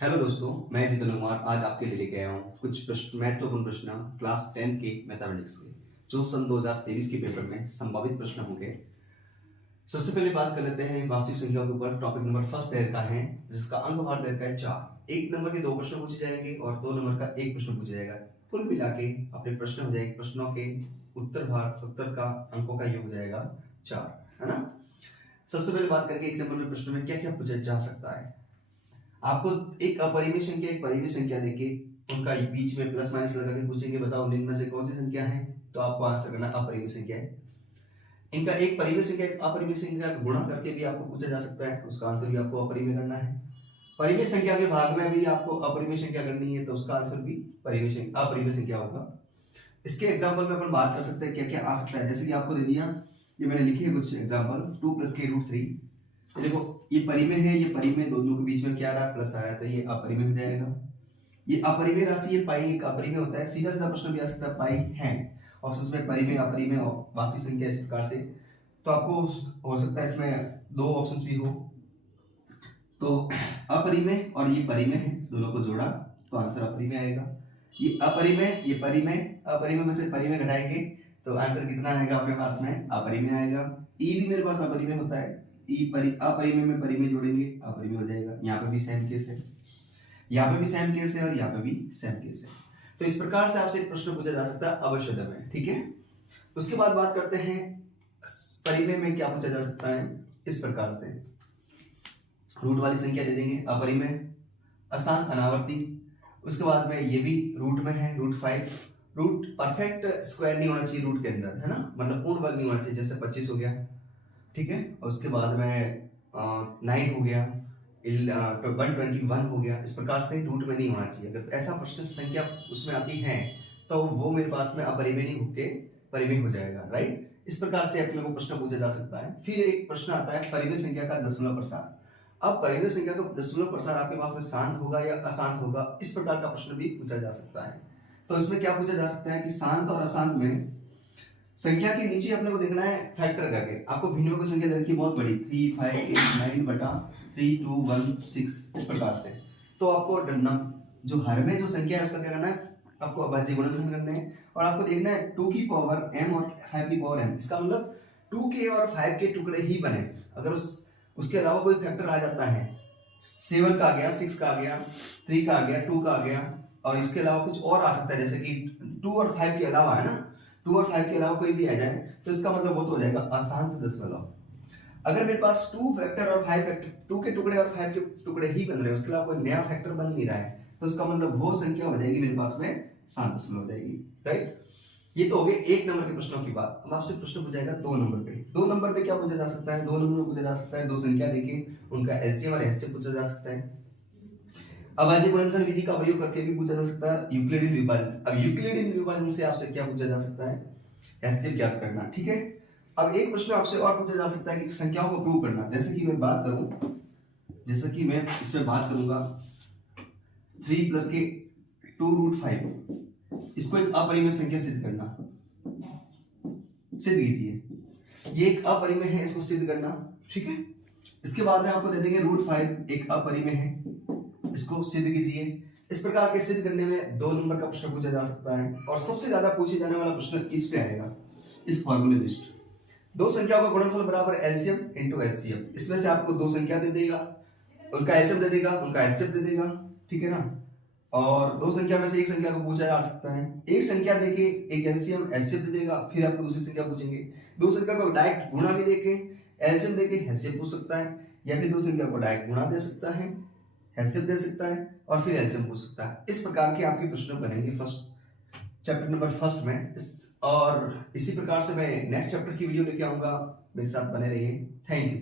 Hello दोस्तों, मैं जितेंद्र कुमार आज आपके लिए लेके आया हूँ कुछ महत्वपूर्ण प्रश्न क्लास 10 के मैथमेटिक्स के जो सन 2023 के पेपर में संभावित प्रश्न होंगे। सबसे पहले बात कर लेते हैं वास्तविक संख्या के ऊपर। टॉपिक नंबर फर्स्ट दे रखा है जिसका अंक भार दे रखा है 4। एक नंबर के 2 प्रश्न पूछे जाएंगे और 2 नंबर का 1 प्रश्न पूछा जाएगा। कुल मिला के अपने प्रश्न हो जाएंगे, प्रश्नों के उत्तर का अंकों का योग हो जाएगा 4, है ना। सबसे पहले बात करके 1 नंबर के प्रश्न में क्या क्या पूछा जा सकता है। आपको एक अपरिमेय संख्या एक परिमेय संख्या देके उनका बीच में प्लस माइनस लगा के पूछेंगे बताओ निम्न में से कौन सी संख्या है, तो आपको आंसर करना अपरिमेय संख्या है। इनका एक परिमेय संख्या एक अपरिमेय संख्या का गुणा करके भी आपको पूछा जा सकता है, उसका आंसर भी आपको अपरिमेय करना है। परिमेय संख्या के भाग में भी आपको अपरिमेय संख्या करनी है तो उसका आंसर भी अपरिमेय संख्या होगा। इसके एग्जाम्पल में अपन बात कर सकते हैं क्या क्या आ सकता है। जैसे कि आपको दे दिया, ये मैंने लिखे हैं कुछ एग्जाम्पल। 2 + k√3, देखो ये परिमेय है, ये परिमेय, दोनों के बीच में क्या आ रहा है प्लस आ रहा है तो ये अपरिमेय हो जाएगा। ये अपरिमेय राशि है, पाई एक अपरिमेय होता है। सीधा सीधा प्रश्न भी आ सकता है पाई है ऑप्शन में परिमेय अपरिमेय और वास्तविक संख्या इस प्रकार से। तो आपको हो सकता है इसमें 2 ऑप्शंस भी हो, तो अपरिमेय और ये परिमेय है, दोनों को जोड़ा तो आंसर अपरिमेय आएगा। ये अपरिमेय ये परिमेय, अपरिमेय में से परिमेय घटाएंगे तो आंसर कितना आएगा अपने पास में अपरिमेय आएगा। ई भी मेरे पास अपरिमेय होता है, अपरिमेय में परिमेय जोड़ेंगे अपरिमेय हो जाएगा। यहाँ पे भी सेम केस है, यहाँ पे भी सेम केस है और यहाँ पे भी सेम केस है। तो इस प्रकार से आपसे एक प्रश्न पूछा जा सकता है अवश्य में, ठीक है। उसके बाद बात करते हैं परिमेय में क्या पूछा जा सकता है। इस प्रकार से रूट वाली संख्या दे देंगे अपरिमेय, अशांत अनावर्ती। उसके बाद में ये भी रूट में है, √5। रूट परफेक्ट स्क्वायर नहीं होना चाहिए रूट के अंदर, है ना, मतलब पूर्ण वर्ग नहीं होना चाहिए। जैसे 25 हो गया, ठीक है। और उसके बाद में 9 हो गया, 121 हो गया। इस प्रकार से रूट में नहीं होना चाहिए। अगर ऐसा प्रश्न संख्या उसमें आती है तो वो मेरे पास में अपरिमेय नहीं होके परिमेय हो जाएगा, राइट। इस प्रकार से अपने को प्रश्न पूछा जा सकता है। फिर एक प्रश्न आता है परिमेय संख्या का दशमलव प्रसार। अब परिमेय संख्या का दशमलव प्रसार आपके पास में शांत होगा या अशांत होगा, इस प्रकार का प्रश्न भी पूछा जा सकता है। तो इसमें क्या पूछा जा सकता है कि शांत और अशांत में संख्या के नीचे अपने को देखना है फैक्टर करके। आपको भिन्नों की संख्या देखी बहुत बड़ी 3, 5, 8, 9 बटा 3, 2, 1, 6 इस प्रकार से। तो आपको जो हर में जो संख्या है उसका क्या करना है, आपको अभाज्य गुणनखंड करने हैं और आपको देखना है 2 की पावर m और 5 की पावर n। इसका मतलब 2 के और 5 के टुकड़े ही बने। अगर उसके अलावा कोई फैक्टर आ जाता है, 7 का आ गया, 6 का आ गया, 3 का आ गया, 2 का आ गया और इसके अलावा कुछ और आ सकता है, जैसे कि 2 और 5 के अलावा, है ना, 2 और 5 के अलावा कोई भी आ जाए तो इसका मतलब वो तो हो जाएगा अशांत दशमलव। अगर मेरे पास 2 फैक्टर और 5 फैक्टर, 2 के टुकड़े और 5 के टुकड़े ही बन रहे हैं, उसके अलावा कोई नया फैक्टर बन नहीं रहा है, तो इसका मतलब वो संख्या हो जाएगी मेरे पास में शांत दशमलव हो जाएगी, राइट। ये तो हो गए 1 नंबर के प्रश्नों की बात। अब आपसे प्रश्न पूछा जाएगा 2 नंबर पे। 2 नंबर पे क्या पूछा जा सकता है, 2 नंबर में पूछा जा सकता है 2 संख्या देके उनका एलसीएम और एचसीएफ पूछा जा सकता है। अभाज्य गुणनखंड विधि का प्रयोग करके भी पूछा जा सकता है यूक्लिडियन विभाजन। अब यूक्लिडियन विभाजन से आपसे क्या पूछा जा सकता है, एचसीएफ ज्ञात करना, ठीक है। अब एक प्रश्न आपसे और पूछा जा सकता है कि संख्याओं को प्रूव करना। जैसे कि मैं बात करूं, जैसे कि मैं इसमें बात करूंगा 3 + के 2√5, इसको एक अपरिमेय संख्या सिद्ध करना, सिद्ध कीजिए। ये एक अपरिमेय है, इसको सिद्ध करना, ठीक है। इसके बाद में आपको दे देंगे √5 एक अपरिमेय है, इसको सिद्ध कीजिए। इस प्रकार के सिद्ध करने में 2 नंबर का प्रश्न पूछा जा सकता है। और सबसे ज्यादा पूछे जाने वाला प्रश्न इस पे आएगा, इस फॉर्मूले लिस्ट। 2 संख्याओं का गुणनफल बराबर एलसीएम × एचसीएफ। इसमें से आपको 2 संख्या दे देगा, उनका एलसीएम दे देगा, उनका एचसीएफ दे देगा, ठीक है ना। और 2 संख्या में से एक संख्या को पूछा जा सकता है। एक संख्या देके एक एलसीएम एचसीएफ दे देगा, फिर आपको दूसरी संख्या पूछेंगे। 2 संख्या को डायरेक्ट गुणा भी देके एलसीएम देके एचसीएफ पूछ सकता है, या फिर 2 संख्या को डायरेक्ट गुणा दे सकता है, एचसीएफ दे सकता है और फिर एलसीएम पूछ सकता है। इस प्रकार के आपके प्रश्न बनेंगे चैप्टर नंबर फर्स्ट में। और इसी प्रकार से मैं नेक्स्ट चैप्टर की वीडियो लेके आऊंगा, मेरे साथ बने रहिए। Thank you.